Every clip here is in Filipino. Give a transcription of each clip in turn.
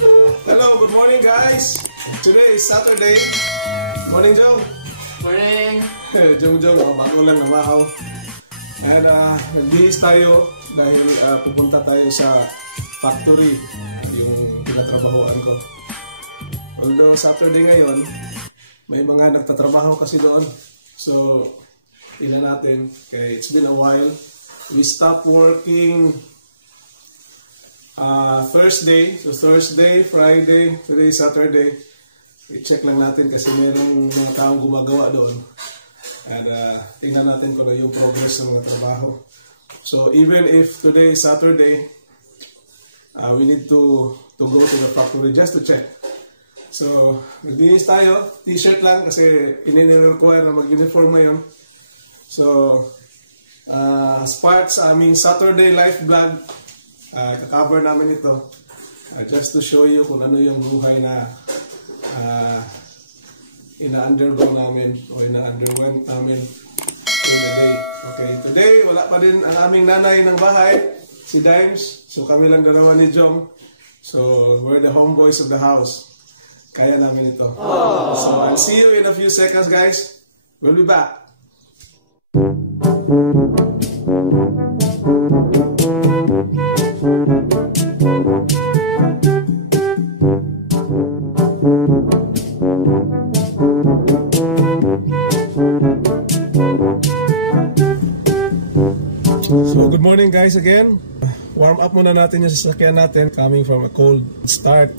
Hello, good morning guys. Today is Saturday. Morning, Joe. Morning. Jong, bago lang namahaw. And nagbihis tayo dahil pupunta tayo sa factory, yung pinatrabahoan ko. Although Saturday ngayon, may mga nagtatrabaho kasi doon. So, tingnan natin. Okay, it's been a while. We stopped working Thursday. So Thursday, Friday, today Saturday. I-check lang natin kasi merong mga taong gumagawa doon. And tingnan natin kung ano yung progress ng mga trabaho. So even if today is Saturday, we need to go to the factory just to check. So nagdinis tayo, t-shirt lang kasi ini-require na mag-uniform ngayon. So as part sa aming Saturday life vlog, kaka-cover namin ito just to show you kung ano yung buhay na ina-undergo namin o ina-underwent namin in the day. Okay, today wala pa din ang aming nanay ng bahay, si Dimes. So kami lang dalawa ni Jong. So we're the homeboys of the house. Kaya namin ito. So I'll see you in a few seconds, guys. We'll be back. So good morning guys again. Warm up muna natin yung sasakyan natin coming from a cold start.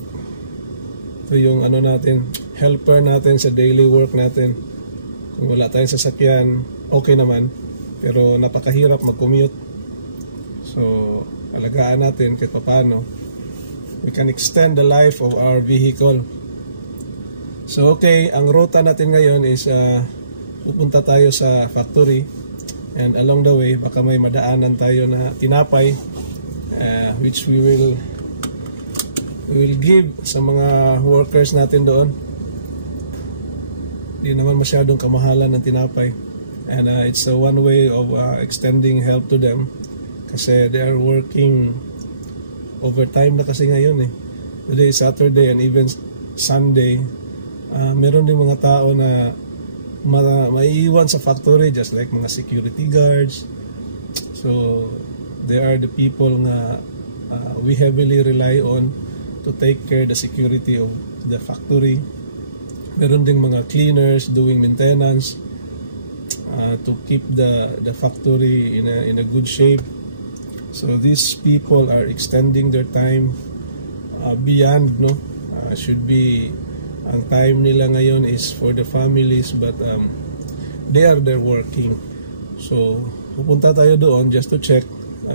Ito yung ano natin, helper natin sa daily work natin. Kung wala tayong sasakyan, okay naman. Pero napakahirap mag-commute. So alagaan natin kahit paano. We can extend the life of our vehicle. So okay, ang ruta natin ngayon is pupunta tayo sa factory. And along the way, baka may madaanan tayo na tinapay which we will give sa mga workers natin doon. Di naman masyadong kamahalan ng tinapay. And it's one way of extending help to them kasi they are working overtime na kasi ngayon eh. Today is Saturday and even Sunday. Meron din mga tao na maiiwan sa factory just like mga security guards. So they are the people na we heavily rely on to take care the security of the factory. Meron ding mga cleaners doing maintenance to keep the factory in a good shape. So these people are extending their time beyond, no? Should be ang time nila ngayon is for the families, but they are there working. So pupunta tayo doon just to check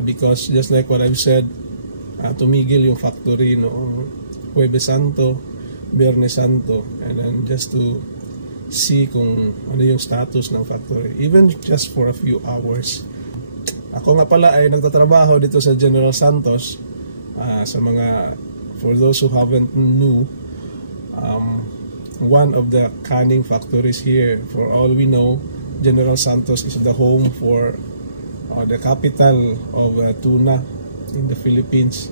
because just like what I've said, tumigil yung factory noong Huwebes Santo, Biyernes Santo, and then just to see kung ano yung status ng factory, even just for a few hours. Ako nga pala ay nagtatrabaho dito sa General Santos. Sa mga, for those who haven't knew, one of the canning factories here. For all we know, General Santos is the home for the capital of tuna in the Philippines.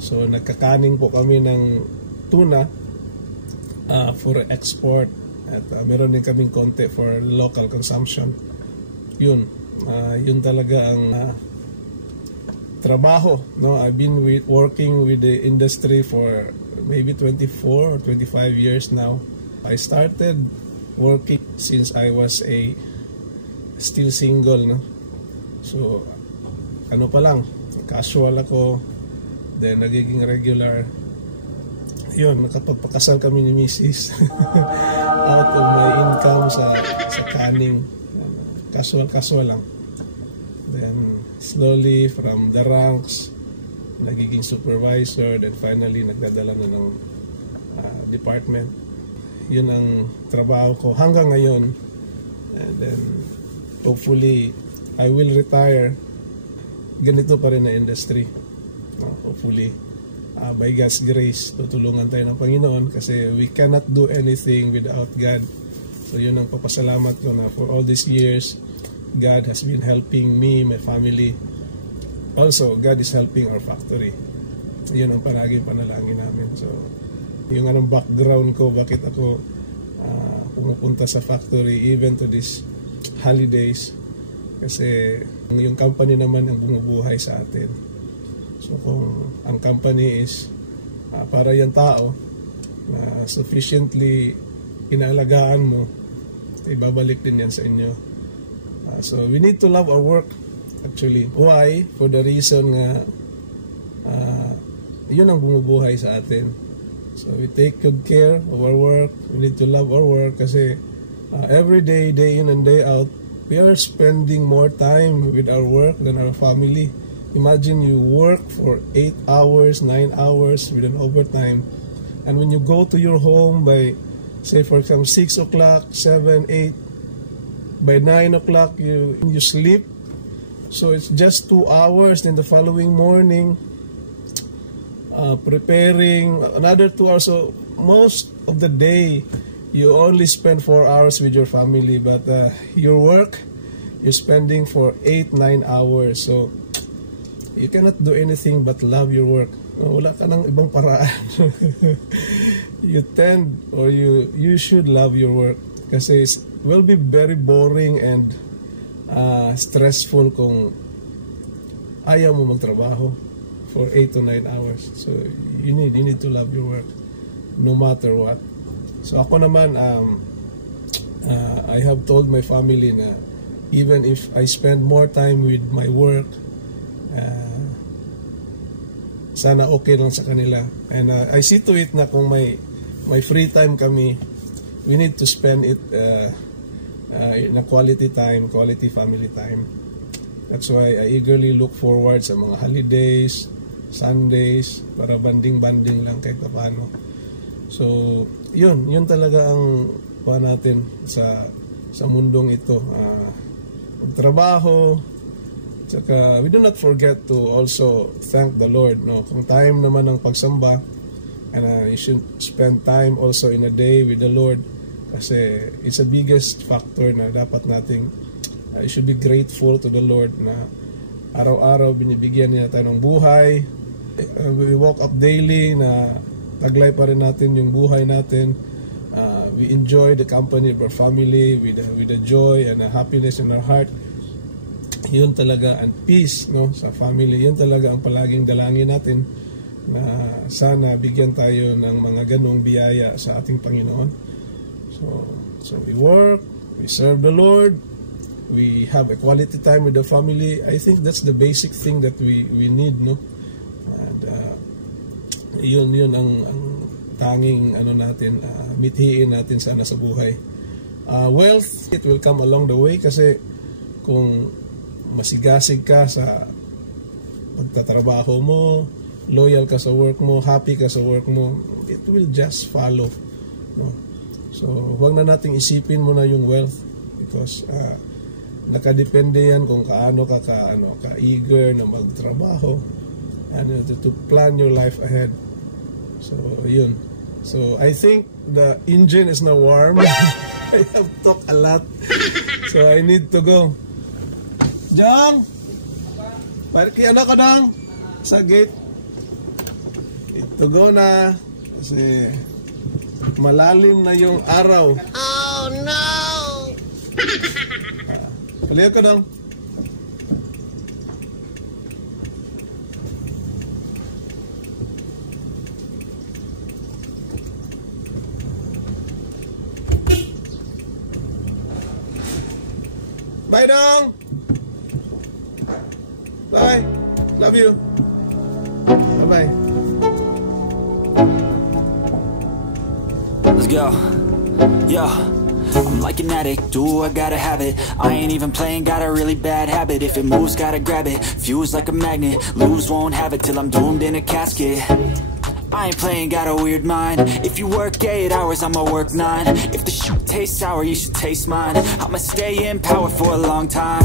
So nagkakaning po kami ng tuna for export at meron din kaming konti for local consumption. Yun talaga ang trabaho, no? I've been working with the industry for maybe 24 or 25 years now. I started working since I was still single, no? So ano pa lang, casual ako, then nagiging regular. Yun, nakapagpakasal kami ni Mrs. out of my income sa canning. Casual lang. Then slowly from the ranks, nagiging supervisor, then finally nagdadala na ng department. Yun ang trabaho ko hanggang ngayon. And then hopefully I will retire. Ganito pa rin na industry. Hopefully by God's grace, tutulungan tayo ng Panginoon kasi we cannot do anything without God. So yun ang papasalamat ko na for all these years, God has been helping me, my family. Also, God is helping our factory. Yun ang palaging panalangin namin. So, yung anong background ko, bakit ako pumupunta sa factory even to these holidays. Kasi yung company naman ang bumubuhay sa atin. So, kung ang company is para yung tao na sufficiently inaalagaan mo, ibabalik din yan sa inyo. So, we need to love our work actually. Why? For the reason nga yun ang bumubuhay sa atin. So, we take good care of our work. We need to love our work kasi every day, day in and day out, we are spending more time with our work than our family. Imagine you work for 8 hours, 9 hours with an overtime. And when you go to your home by, say for example, 6 o'clock, 7, 8, by 9 o'clock you sleep. So it's just 2 hours. Then the following morning, preparing another 2 hours. So most of the day, you only spend 4 hours with your family. But your work, you're spending for 8, 9 hours. So you cannot do anything but love your work. Wala ka ng ibang paraan. You tend or you should love your work kasi it will be very boring and stressful kung ayaw mo magtrabaho for 8 to 9 hours. So you need to love your work no matter what. So ako naman I have told my family na even if I spend more time with my work, sana okay lang sa kanila. And I see to it na kung may free time kami, we need to spend it in a quality time, quality family time. That's why I eagerly look forward sa mga holidays, Sundays, para banding-banding lang kahit paano. So, yun talaga ang natin sa mundong ito. Magtrabaho, saka we do not forget to also thank the Lord. No? Kung time naman ng pagsamba, and you should spend time also in a day with the Lord kasi it's the biggest factor na dapat nating you should be grateful to the Lord na araw-araw binibigyan niya tayo ng buhay. We woke up daily na taglay pa rin natin yung buhay natin. We enjoy the company of our family with the joy and the happiness in our heart. Yun talaga, and peace, no, sa family. Yun talaga ang palaging dalangin natin na sana bigyan tayo ng mga ganong biyaya sa ating Panginoon. So we work, we serve the Lord, we have a quality time with the family. I think that's the basic thing that we need, no? And yun ang tanging natin, mithiin natin sana sa buhay. Wealth, it will come along the way kasi kung masigasig ka sa pagtatrabaho mo, loyal ka sa work mo, happy ka sa work mo, it will just follow. No? So, huwag na nating isipin mo na yung wealth because nakadepende yan kung kaano ka eager na magtrabaho and to plan your life ahead. So, yun. So, I think the engine is now warm. I have talked a lot. So, I need to go. Jong! Pariki ka dong? Sa gate. Ito go na. Kasi malalim na yung araw. Oh no! Palihan ka dong. Bye dong! Bye. Love you. Bye-bye. Let's go. Yo, I'm like an addict. Do I gotta have it? I ain't even playing. Got a really bad habit. If it moves, gotta grab it. Fuse like a magnet. Lose, won't have it till I'm doomed in a casket. I ain't playing, got a weird mind. If you work 8 hours, I'ma work 9. If the shoot tastes sour, you should taste mine. I'ma stay in power for a long time.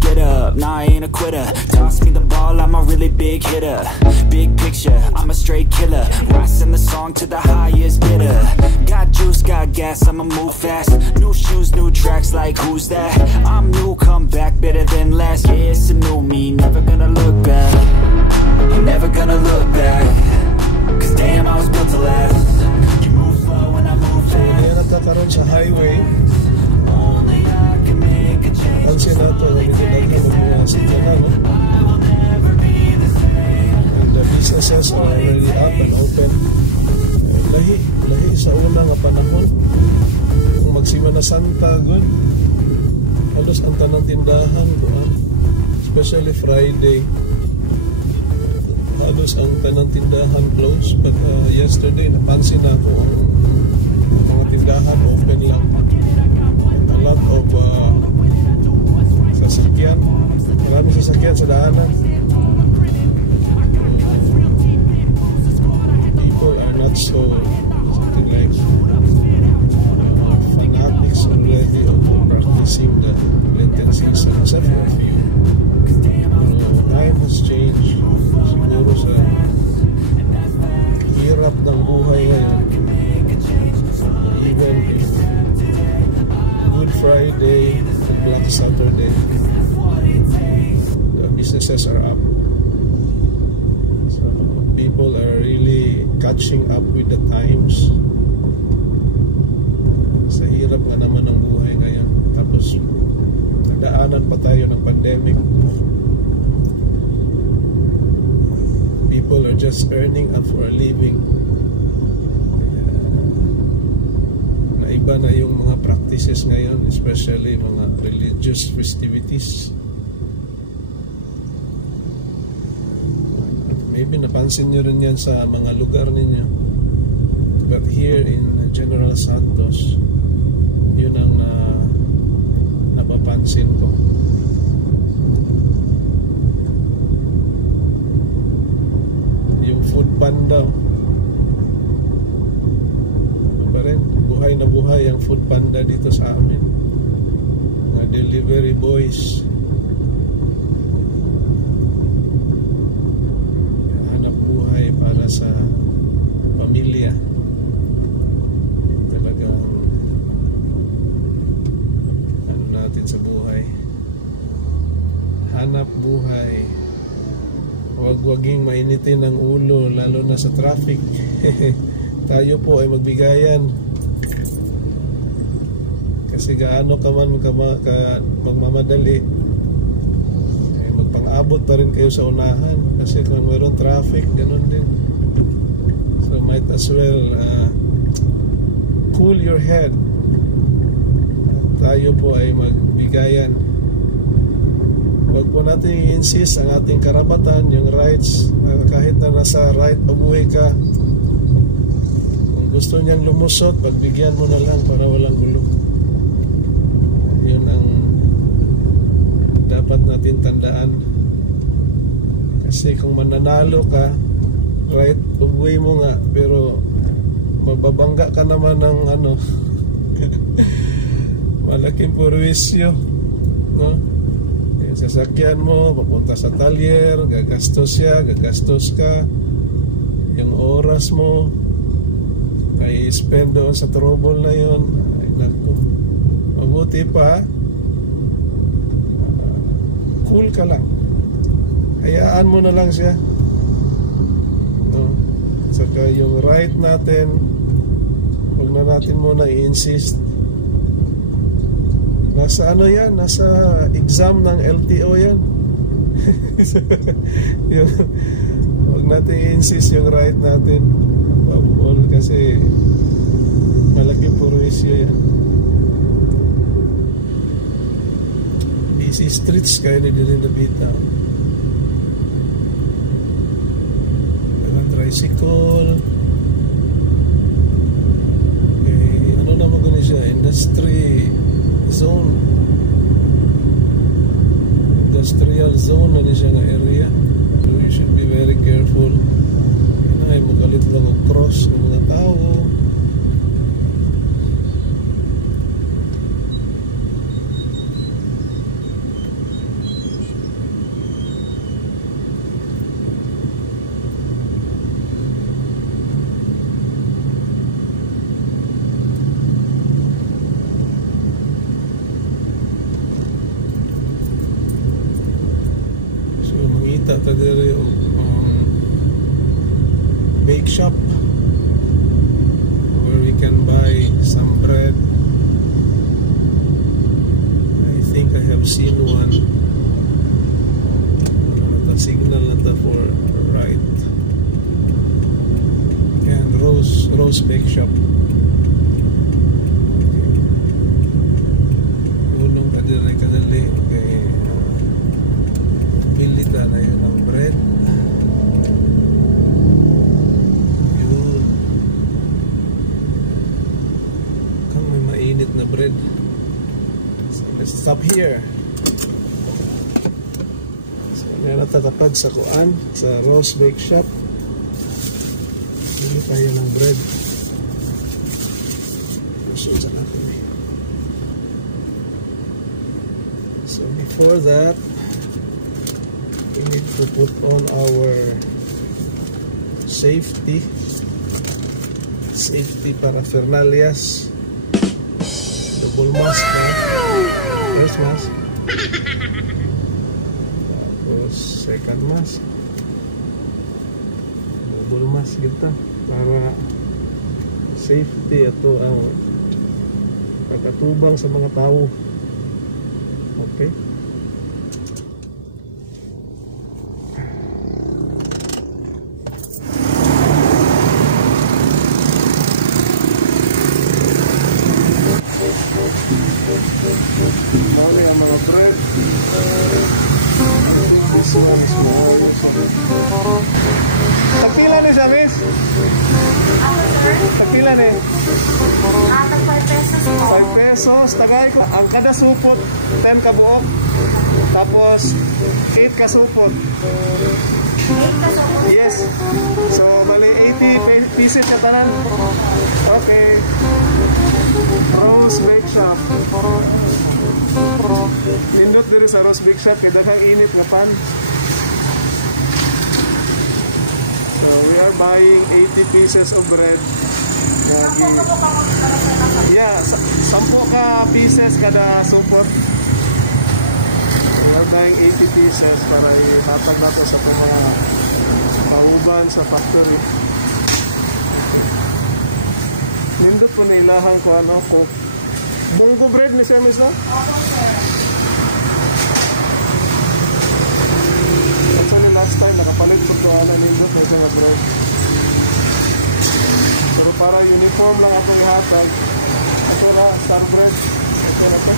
Get up, nah, I ain't a quitter. Toss me the ball, I'm a really big hitter. Big picture, I'm a straight killer. Rising the song to the highest bidder. Got juice, got gas, I'ma move fast. New shoes, new tracks, like who's that? I'm new, come back better than last. Yeah, it's a new me, never gonna look back. Ain't never gonna look back, 'cause damn, I was built to last. You move slow and I move fast. Kaya natakaroon sa highway. Only I can make a change. Pansin nato, ganito natin ang mga sikyanan, no? And the businesses are already up and open. Lahi sa una nga panahon. Kung magsima na Santa, good. Halos ang tanang tindahan ko, especially Friday. Halos ang tanang tindahan close. But yesterday, napansin na ako ang mga tindahan open lang. And a lot of sasakyan. Maraming sasakyan sa daanan. People are not so something like fanatics already of practicing the Lenten season, except for a few. Time has changed. Siguro sa hirap ng buhay ngayon, even in Good Friday and Black Saturday, the businesses are up. So people are really catching up with the times. Sa hirap nga naman ng buhay ngayon. Tapos nadaanan pa tayo ng pandemic. People are just earning up for a living. Naiba na yung mga practices ngayon, especially mga religious festivities. Maybe napansin nyo rin yan sa mga lugar ninyo. But here in General Santos, yun ang napapansin ko. Yung food panda, ano ba rin? Buhay na buhay ang food panda dito sa amin. Mga delivery boys. Hanap buhay para sa pamilya. Talagang ano natin sa buhay. Hanap buhay. Huwag-huwaging mainitin ang ulo, lalo na sa traffic. Tayo po ay magbigayan. Kasi gaano ka man magmamadali, ay magpang-abot pa rin kayo sa unahan. Kasi kung mayroon traffic, ganun din. So might as well cool your head. At tayo po ay magbigayan. Huwag po natin i-insist ang ating karapatan, yung rights, kahit na nasa right of way ka. Kung gusto niyang lumusot, pagbigyan mo na lang para walang gulo. Yun ang dapat natin tandaan. Kasi kung mananalo ka, right of way mo nga, pero mababangga ka naman ng malaking purwisyo, no? Sasakyan mo, papunta sa talyer, gagastos siya, gagastos ka. Yung oras mo, ay spend doon sa trouble na yun. Ay naku, mabuti pa, cool ka lang. Hayaan mo na lang siya. No? Saka yung right natin, huwag na natin muna i-insist. Nasa ano yan? Nasa exam ng LTO yan. Huwag natin i-insist yung right natin. Paul, kasi malaking purwisyo yan. Busy streets kaya ni din na bitaw. Walang tricycle. Okay, ano na magano siya? Industry zone, industrial zone na siya nga area. So you should be very careful. Ay magalit lang ang cross ng mga tao. Kita ta diri bake shop where we can buy some bread. I think I have seen one. The signal nata for right. And Rose Bake Shop. Unong kadali. Okay. Bili ka na yun ng bread. Yun. Kang may mainit na bread. So let's stop here. So nga natatapad sa kuan, sa Rose Bake Shop. Bili tayo ng bread. Susan natin. So before that, we need to put on our safety paraphernalias. Double mask na. First mask. Tapos second mask. Double mask kita para safety. Ito ang pagkatubang sa mga tao. Okay. Mali ang mga bread. This one is more. Takila ni siya, miss? Takila ni? 5 pesos po. 5 pesos. Tagay ko. Ang kada supot, 10 ka buok. Tapos, 8 ka supot. 8 pesos po. Yes. So, bali 80 pieces ka tanan. Okay. Rose Bake Shop. Nindot diri sa Rose Bake Shop kay daghang init nga pan. So we are buying 80 pieces of bread. Yeah, 10 ka pieces kada supot. We are buying 80 pieces para ihatag nato sa mga kauban sa factory. Nindot po na ilahang ko ano ko. Bungo bread ni Semis na? Opo, sir. Actually last time nakapalit po ito ano nindot na isang bread. Pero para uniform lang ako ihatag. Ito na, star bread. Ito na ito.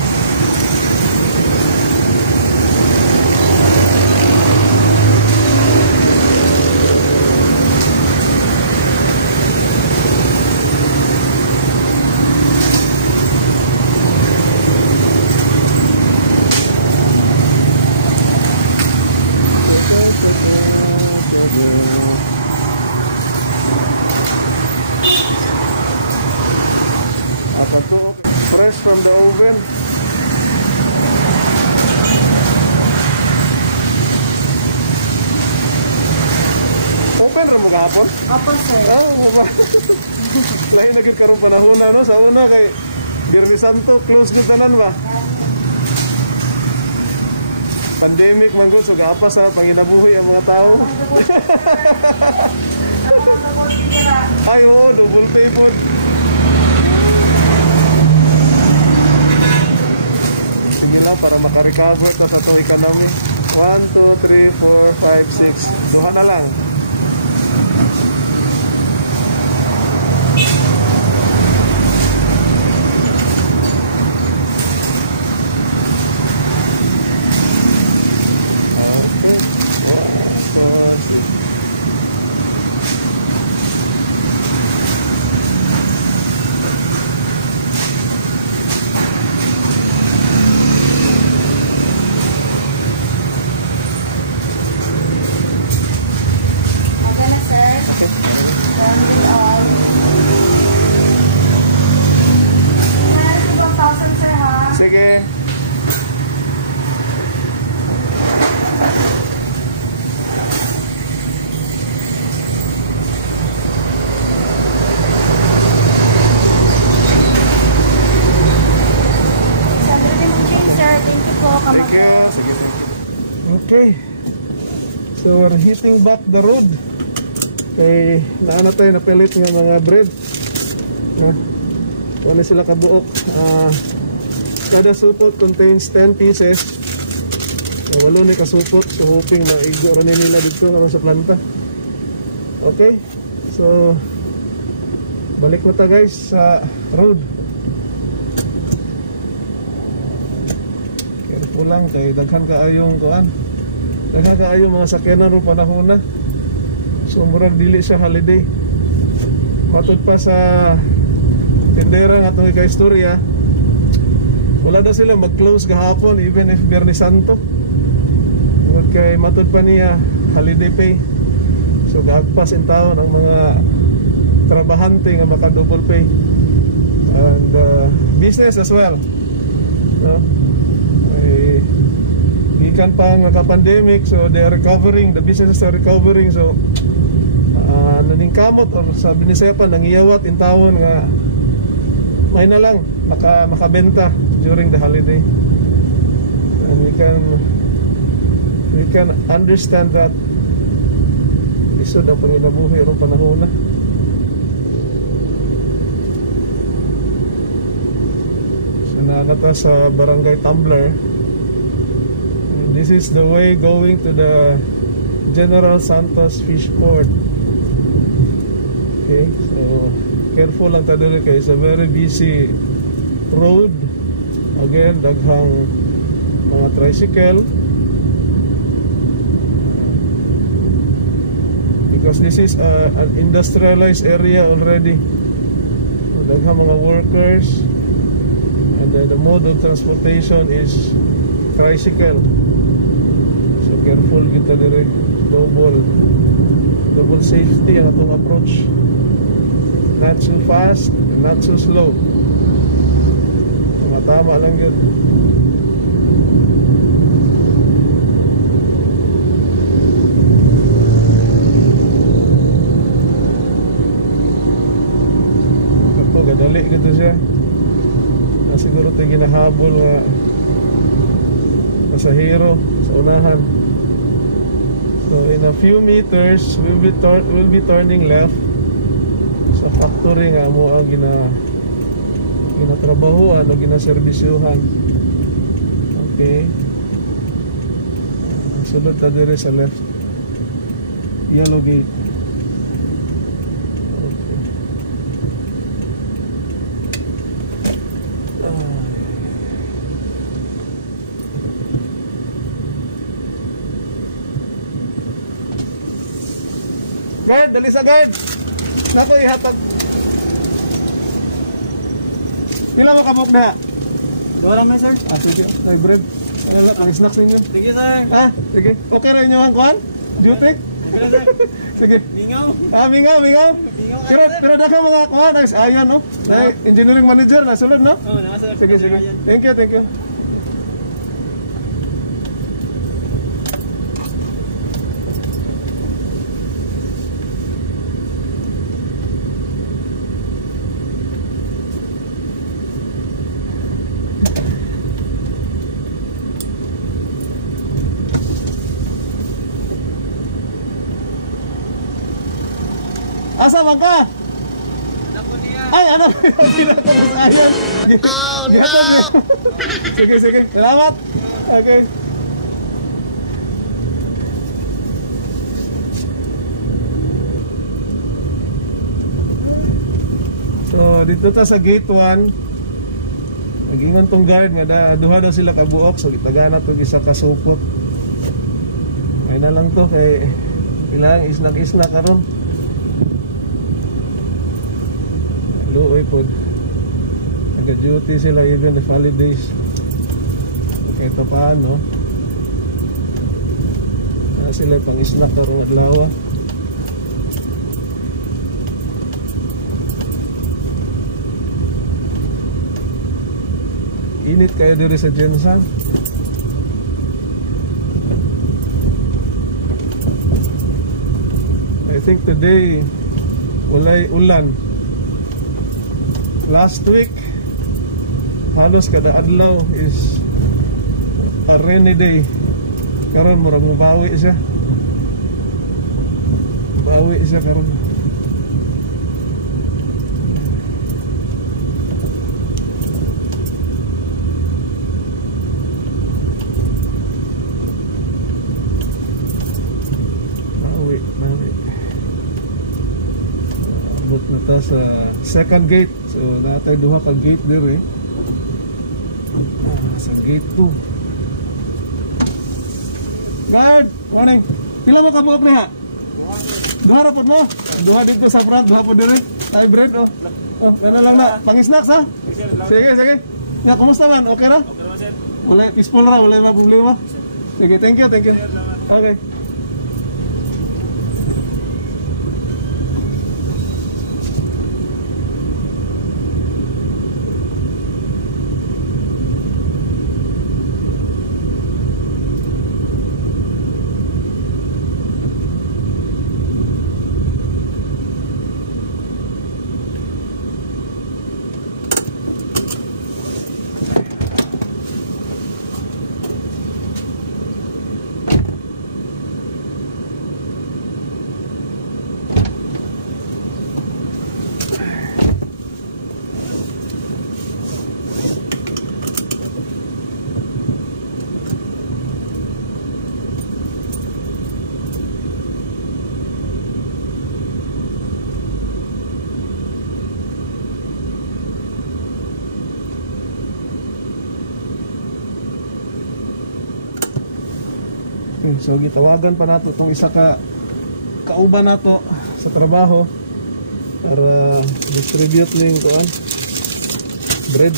Fresh from the oven. Open ra mo gahapon? Opo, sir. Oo, ba? Lain na gyud karong panahon na no sa una kay Birni Santo close gyud tanan ba? Pandemic man gud so gapas sa panginabuhi ang mga tao. Ay, oo, double table. Para makarecover to sa itong economy. 1, 2, 3, 4, 5, 6 duha na lang. Okay, so we're hitting back the road. Kay naana tayo napilit nga mga bread. Wala sila kabuok. Kada supot contains 10 pieces. Walo ni kasupot. So hoping maigo rin nila dito sa planta. Okay. So balik na ta guys sa road. Careful lang kay daghan kaayong kuan. Daghan kaayong mga sakyanan ro panahon na. So murag dili siya holiday. Matod pa sa tindera nga itong ika-istorya, wala daw sila mag-close gahapon even if Biyernes Santo. Kay matod pa niya holiday pay. So gagpas in taon ang mga trabahante nga maka-double pay. And business as well. No? Ay, gikan pa nga ka-pandemic, so they are recovering, the businesses are recovering. So naningkamot or sabi ni Sepa nangiyawat in taon nga may na lang makabenta during the holiday. And we can understand that isod ang panginabuhi ng panahon na. So naanata sa Barangay Tumbler. This is the way going to the General Santos Fish Port. Okay, so careful lang tayo dito kay it's a very busy road. Again, daghang mga tricycle. Because this is an industrialized area already. Daghang mga workers. And the mode of transportation is tricycle. So careful kita dito. Double safety ang atong approach. Not so fast, not so slow. Tama lang yun. Ito, gadali gitu siya. Siguro ito ginahabol nga pasahero sa unahan. So in a few meters we'll be turning left sa factory nga mo ang ginatrabahuan o ginaserbisyuhan. Okay. Sunod na dire sa left. Yellow gate. Okay. Guard, dali sa guard. Nato ihatag. Pila mo kabuk na? Dua lang na, sir. Sige. Ay, bread. Ang snacks ninyo. Sige, sir. Sige. Okay rin nyo ang kuhan? Duty? Sige, sir. Sige. Mingaw. Mingaw. Mingaw, Pero daka mga kuhan. Ayan, no? Engineering manager, nasulod, no? Oo, nasa. Sige. Thank you. Asa bang ka? Ay, ano? Oh no! Sige. Salamat. Okay. So, dito ta sa gate 1. Nagingon tong guard nga duha daw sila kabuok. So, gitagana to gisa kasupot. Ay na lang to kay ilang isnak karon. Luoy po. Nag-duty sila even if holidays. Okay, ito paano? Sila pang snack karong adlaw. Init kayo diri sa Jensan. I think today walay ulan. Last week halos kada adlaw is a rainy day. Karon murag mubawi siya. Awi siya karon. Awi. Abot na ta sa second gate. So natay duha ka gate dire. Sa gate 2. Guard, morning. Pila mo ka buok niya? Duha ra pod mo. Duha dito sa front, duha pod dire. Hybrid oh. Oh, ano lang na. Pang-snacks ha? Sige. Ya, kumusta man? Okay ra? Okay ra, sir. Wala peaceful ra, wala problema. Sige, thank you. Okay. Okay, so gitawagan pa nato itong isa ka kauban nato sa trabaho para distribute ning kuan bread.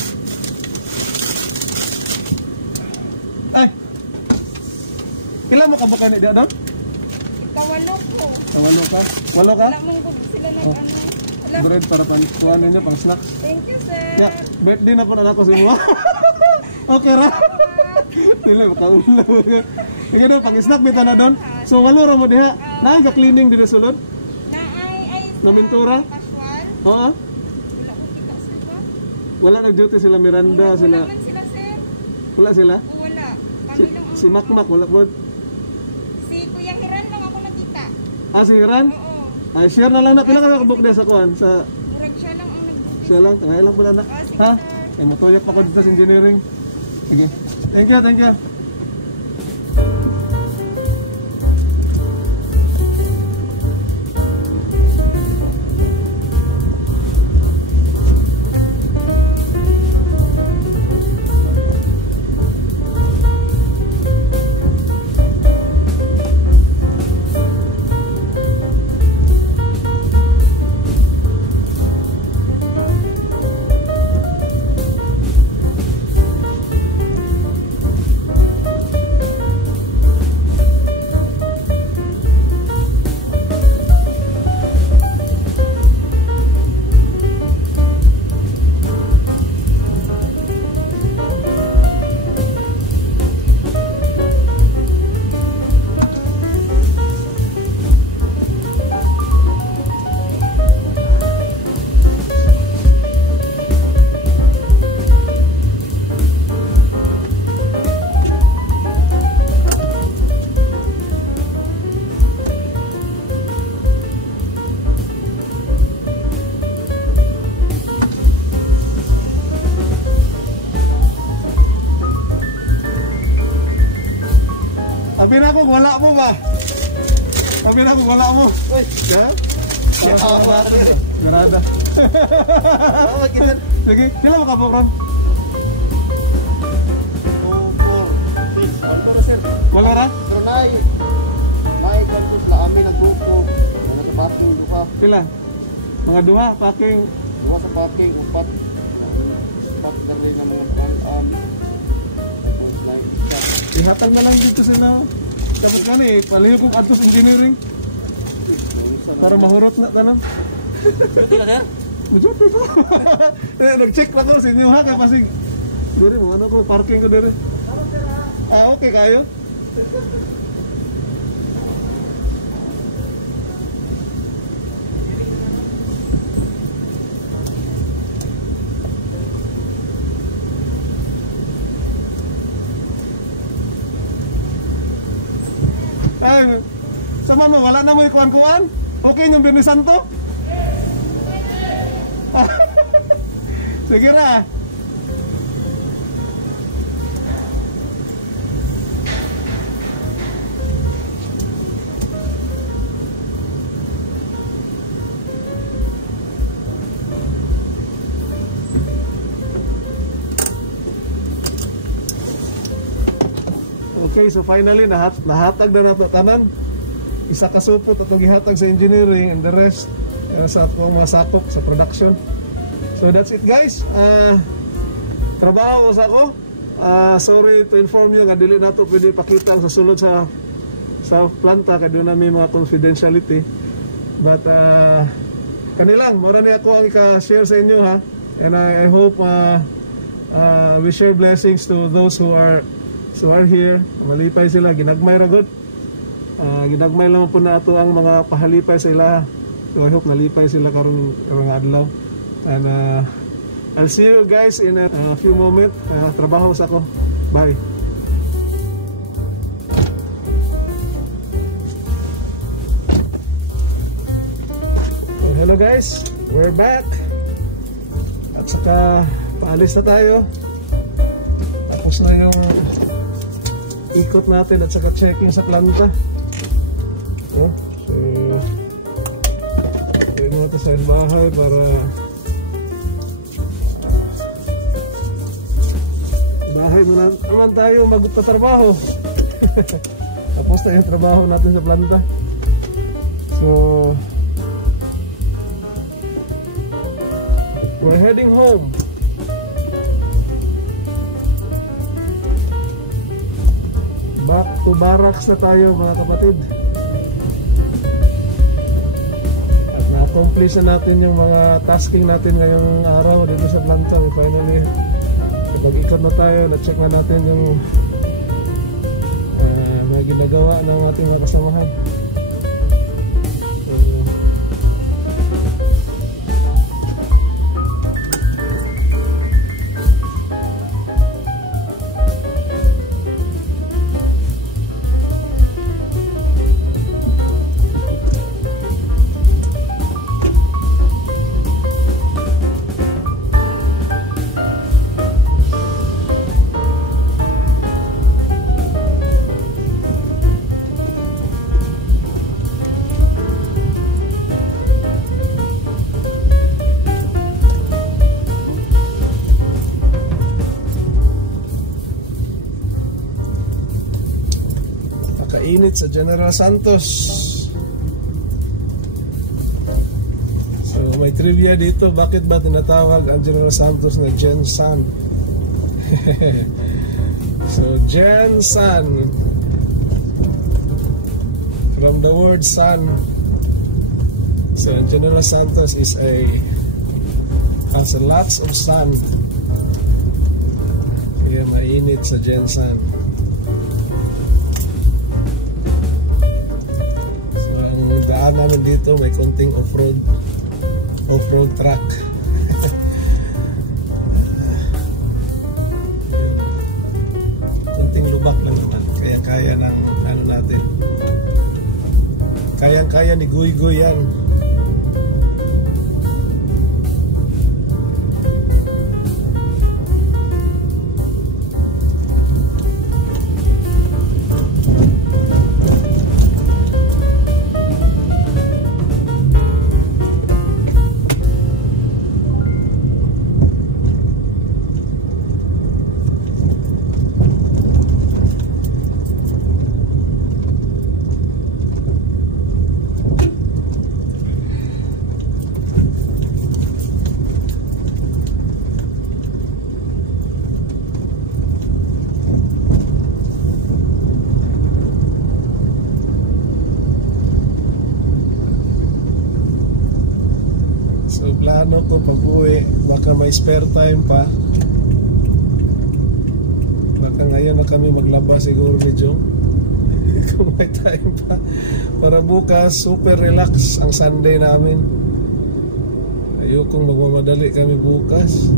Ay, pila mo ka ba kanina doon? Kawalo ko. Walo ka? Walo ka? Wala mong kung sila nag-ano. Wala. Bread para kuan ninyo pang snack. Thank you, sir. Ya, birthday na po na ako sa imo. Okay ra. Dili makaulaw. Sige daw, pang-snack bita na doon. So, walo ra mo diha. Naan ka cleaning dito sulod? Na ay Na mintura? casual. Oo. Wala ko kita, sir ba? Wala nag-duty sila Miranda, Wala sila. man sila, sir. Wala sila? O, wala. Si, Kami lang ang... si Makmak, wala po. Si Kuya Hiran lang ako nakita. Ah, si Hiran? Oo. Ay, share na lang na. Pila ka nakabuk diha sa kuan? Sa Murag siya lang ang nag-book. siya lang. Tangay lang pala na. Ah, sige, Ha? sir. Ay, matuyak pa ko dito sa engineering. Sige. Thank you. Sabi na ako, wala mo ba? Sabi na ako, wala mo. Ya? Mirada. Sige, sila makabukron. Wala ra? Pero naik bagus lah amin nagrupo. Wala sa parking duha. Pila? Mga duha, packing. Duha sa parking upat. Upat dari ng mga kalaan. Tapos naik isa. Ihatag na lang dito sila. Dapat ka eh, palayo kong advance engineering. Para mahurot na tanam. Buti na sir? Buti ko. Nag-check na ko sa inyo ha, kaya pasig. Dere mo, ano ko, parking ko dere. Ah, okay kayo? Ay, sama mo, wala na mo ikuan-kuan? Okay yung Birnis Santo? Sige na. Okay, so finally nahatag na nato tanan. Isa ka supot atong gihatag sa engineering and the rest sa atong mga sakop sa production. So that's it guys. Trabaho ko sa ako. Sorry to inform you nga dili nato pwede pakita ang sasulod sa planta kay doon na may mga confidentiality. But kanilang mura ni ako ang ika-share sa inyo ha. And I hope we share blessings to those who are here. Malipay sila, ginagmay ra gud. Ginagmay lang po na ato ang mga pahalipay sa ila. So I hope nalipay sila karong adlaw. And I'll see you guys in a few moments. Trabaho sa ako. Bye. So, hello guys, we're back. At saka paalis na tayo. Tapos na yung ikot natin at saka checking sa planta. So pwede natin sa bahay para bahay mo naman tayo magtatrabaho. Tapos na yung trabaho natin sa planta. So we're heading home. Back to barracks na tayo mga kapatid. At na-accomplish na natin yung mga tasking natin ngayong araw dito sa planta. Finally, nag-ikot na tayo, na-check na natin yung mga ginagawa ng ating mga kasamahan. Init sa General Santos. So may trivia dito, bakit ba tinatawag ang General Santos na Gensan? So Gensan from the word sun. So General Santos has a lots of sun. Kaya mainit sa Gensan. Namin dito may konting off-road track. Konting lubak lang naman, kaya ng ano natin, kaya ni Guy yan. So plano ko pag uwi, baka may spare time pa. Baka ngayon na kami maglaba siguro medyo kung may time pa. Para bukas super relax ang Sunday namin. Ayokong magmamadali kami bukas.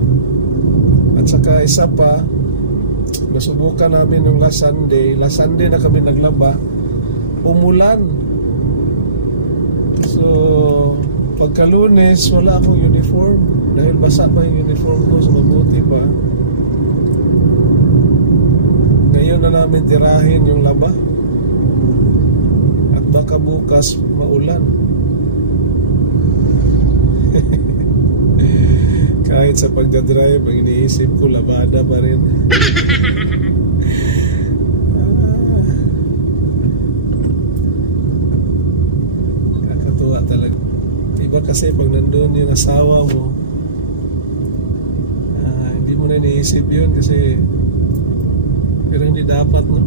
At saka isa pa, nasubukan namin yung last Sunday na kami naglaba, umulan. So, pagka Lunes, wala akong uniform. Dahil basa pa yung uniform ko, so mabuti pa. Ngayon na namin tirahin yung laba. At baka bukas maulan. Kahit sa pagdadrive, ang iniisip ko, labada pa rin. Kakatuwa talaga. Iba kasi pag nandun yung asawa mo, hindi mo na iniisip yun kasi pero hindi dapat, no?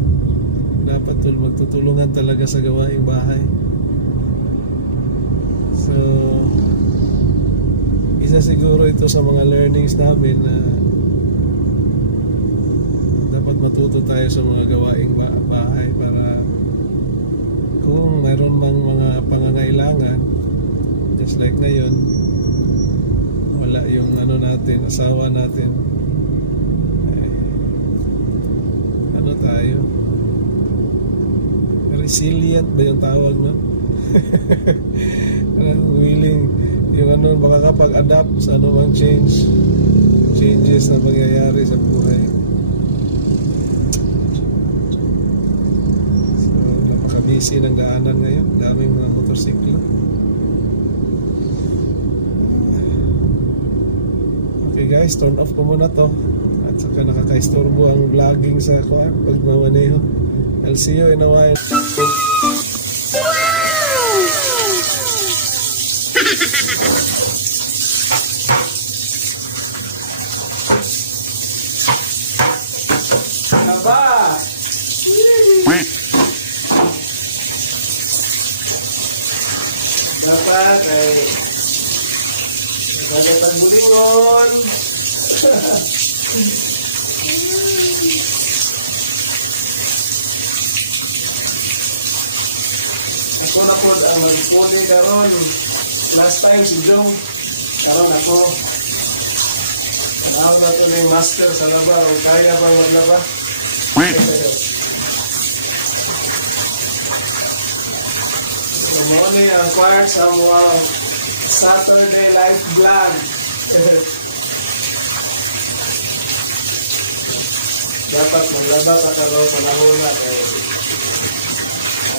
Dapat magtutulungan talaga sa gawaing bahay. So, isa siguro ito sa mga learnings namin na dapat matuto tayo sa mga gawaing bahay para kung mayroon mang mga pangangailangan, just like ngayon, wala yung ano natin, asawa natin, ano tayo, resilient ba yung tawag, no? Willing yung ano, makakapag-adapt sa anumang changes na mangyayari sa buhay. So, napaka-busy ng daanan ngayon, daming mga motorsiklo. Okay guys, turn off ko muna to at saka nakaka-istorbo ang vlogging sa kuan pag mawaneho. I'll see you in a while. Dapat ay dagat ang bulingon. Ako na po ang magpuli karon. Last time si Jong, karon ako. Tanaw na ito na yung master sa laba o kaya bang maglaba? Muna ang part sa mga Saturday live vlog. Dapat maglaba pa karon panahon na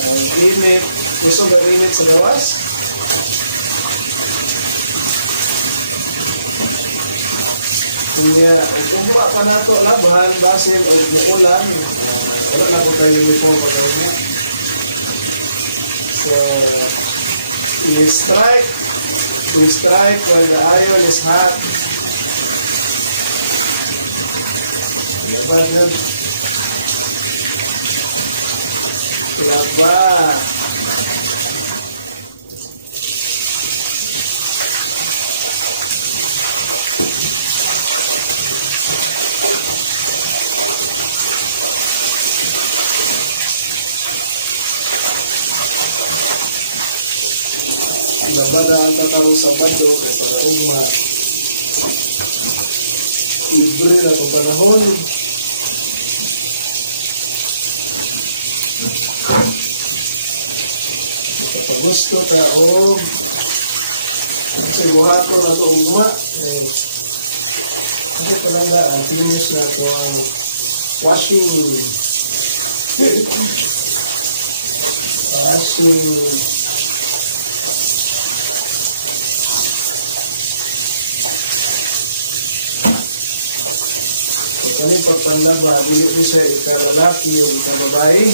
ang init. Gusto ba init sa gawas? Kung kumpa pa na ito, labahan, basin, o ulan, wala na po tayo uniform pa tayo niya. So, we strike when the iron is hot. Diba, good? Laba. Nabada ang tatarong Sabado kay para ugma. Libre na itong panahon. Makapagusto ka o kasi buhato na ito ugma. Kasi talaga ang finish na ito ang washing. Kani pagpanlaba, dili ko siya ikalalaki o ikababae.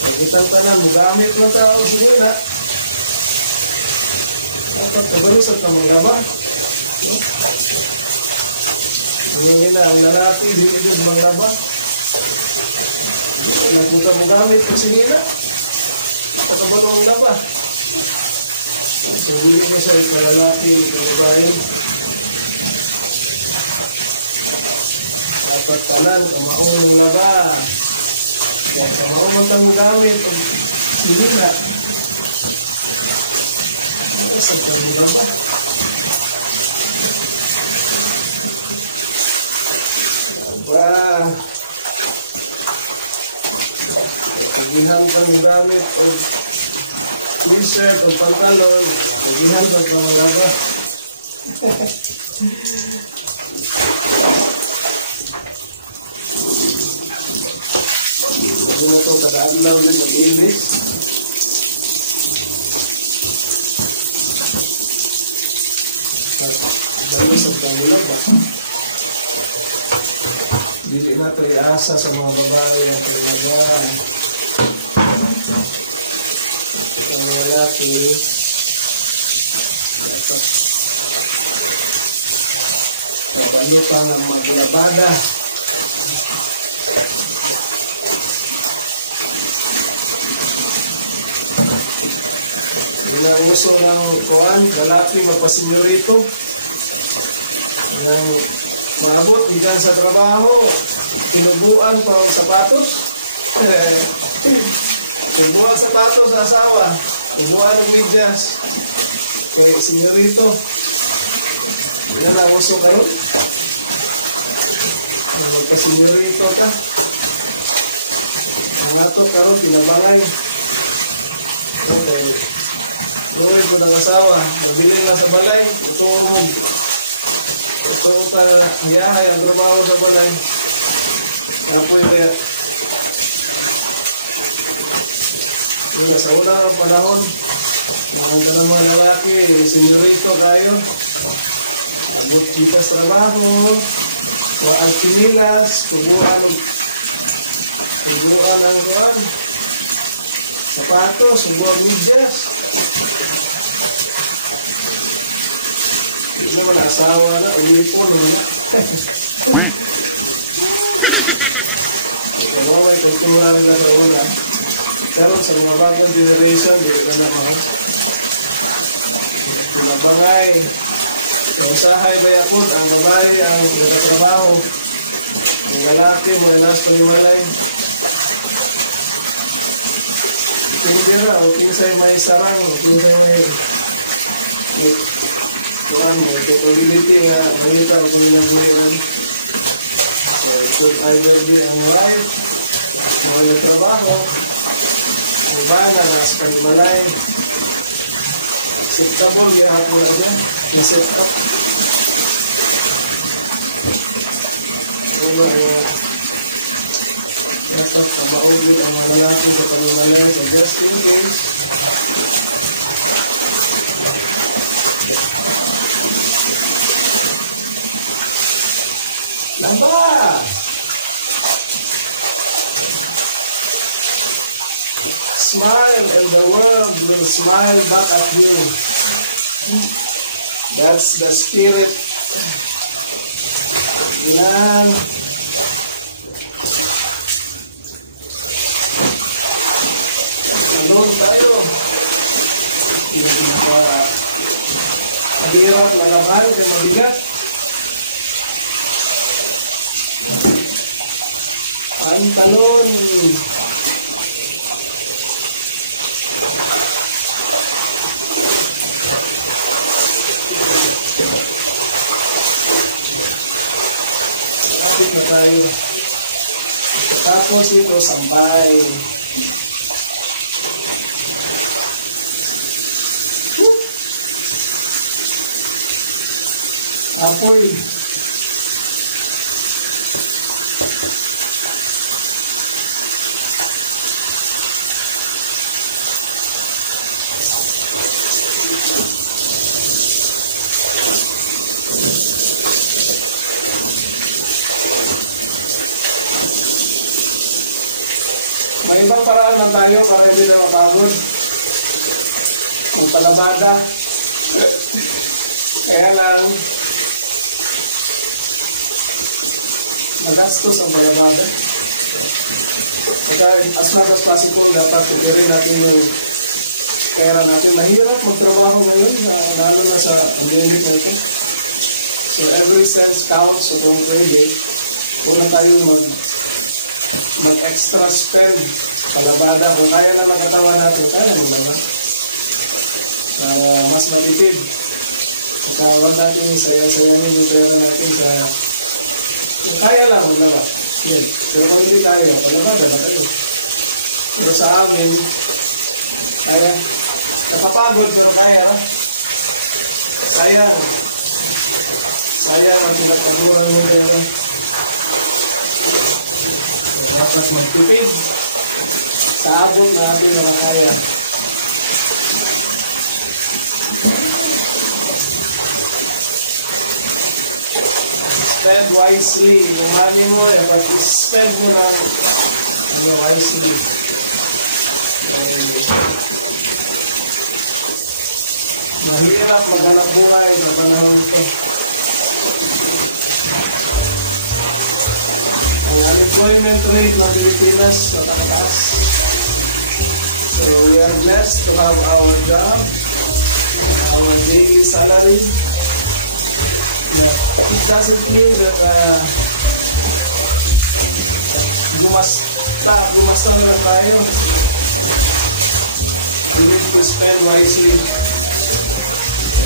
Nakitang tanan, gamit ng tao sa nila. Dapat kabalusan ka maglaba. Ano nila, ang lalaki, dili ko maglaba. Nakuta mo gamit ko sa nila. Nakabalo ang laba. So, dili ko siya ikalalaki o ikababae. Dapat tanan, kamaong laba. Kaya kamaong matang gamit o sinila. Kasab kang laba. Aba. Pagihan kang gamit o t-shirt o pantalon. Nagihan sa mga ba? Ito na ito, kada-adlaw din mag-ilis. Dalo sa pangulag ba? Dili na ito iasa sa mga babae ang kailangan. Sa mga laki, dapat kabanyo pa ng maglabada. Yun ang uso ng kuwan, lalaki magpasenyorito. Yang maabot, ikan sa trabaho, tinubuan pa ang sapatos. Tinubuan sapatos sa asawa, tinubuan ng medyas. Kaya senyorito, yan ang uso kayo. Magpasenyorito ka. Ang ato karon pinabangay. Okay. Luwi ko ng asawa, mabili lang sa balay, utungog. Ito ta biyahe ang trabaho sa balay. Kapoy kaya. Sa unang panahon, mga mga lalaki, senyorito kayo. Abot kita sa trabaho, o ang sinilas, tubuhan ang kuwan. Sapatos, tubuhan medyas. Hindi naman asawa na, umipon na. Kaya may kultura nila sa una. Pero sa mga bagong generation, hindi ka na mga pinabangay. Nausahay bayakod, ang babae ang nagtatrabaho. Ang lalaki, mga nasto ni malay. Tindira, o kinsay may sarang, o kinsay may tuan mo, capability nga malita o kuminabuhan. So, it could either be ang wife, mga trabaho, ang bana, nasa kanibalay. Acceptable, gihapon na dyan, na-set up. Ulo o dapat kamauli ang mga lalaki sa kanibalay, so just in case. Lamba! Smile and the world will smile back at you. That's the spirit. Yan. Alone tayo. Mahirap lalaban kaya mabigat. Pantalon. Kapit na tayo. Tapos ito, sampay. Apoy. May ibang paraan lang tayo para hindi na mapagod. Magpalabada. Kaya lang, magastos ang palabada. Kaya as much as possible, dapat tugirin natin yung pera natin. Mahirap magtrabaho ngayon, lalo na sa pandemic na ito. So every cent counts. So kung pwede, kung na tayo mag-extra spend, palabada. Kung kaya na magkatawa natin, kaya naman naman. Mas matipid. Saka huwag natin saya-sayanin yung pera natin sa... Kung kaya lang, maglaba. Yan. Pero kung hindi kaya, palabada na tayo. Pero sa amin, kaya. Napapagod pero kaya. Sayang. Sayang ang pinagpaguran mo dyan. Dapat magtipid. Sa abot na natin na kaya. Spend wisely. Yung money mo, dapat spend mo na wisely. Mahirap maghanap buhay sa panahon ito. Ang unemployment rate ng Pilipinas matataas. So we are blessed to have our job, our daily salary. It doesn't mean that gumasta na tayo. We need to spend wisely.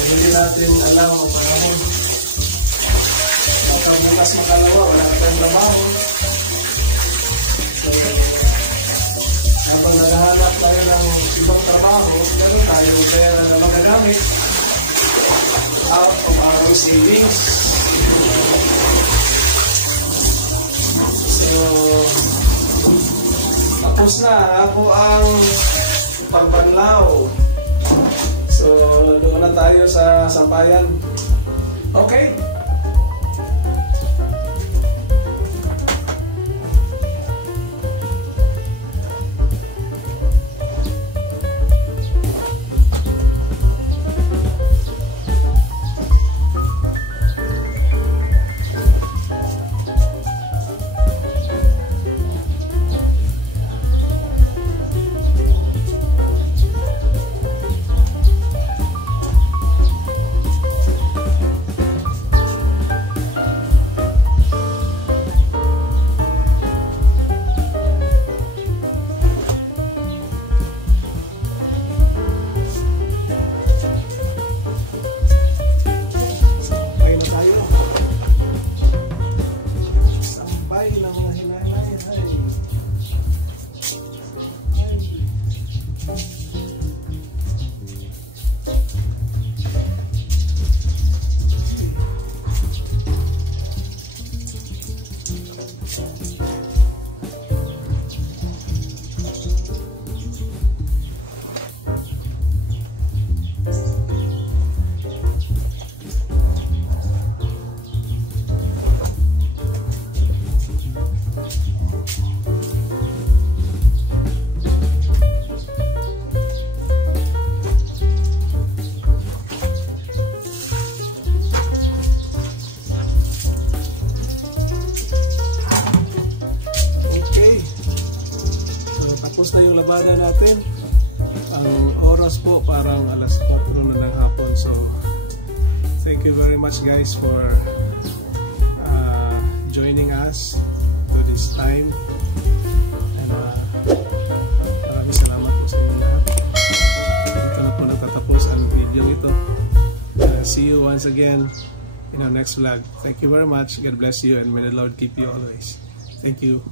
Hindi natin alam ang panahon. Baka bukas makalawa, wala ka tayong trabaho. So, habang naghahanap tayo ng ibang trabaho, meron tayong pera na magagamit out of our savings. So, tapos na po ang pagbanlaw. So, doon na tayo sa sampayan. Okay? Tapos na yung labada natin. Ang oras po parang alas 4 na ng hapon. So thank you very much guys for joining us to this time. And maraming salamat po sa inyo lahat. Dito na po natatapos ang video ito. See you once again in our next vlog. Thank you very much. God bless you and may the Lord keep you always. Thank you.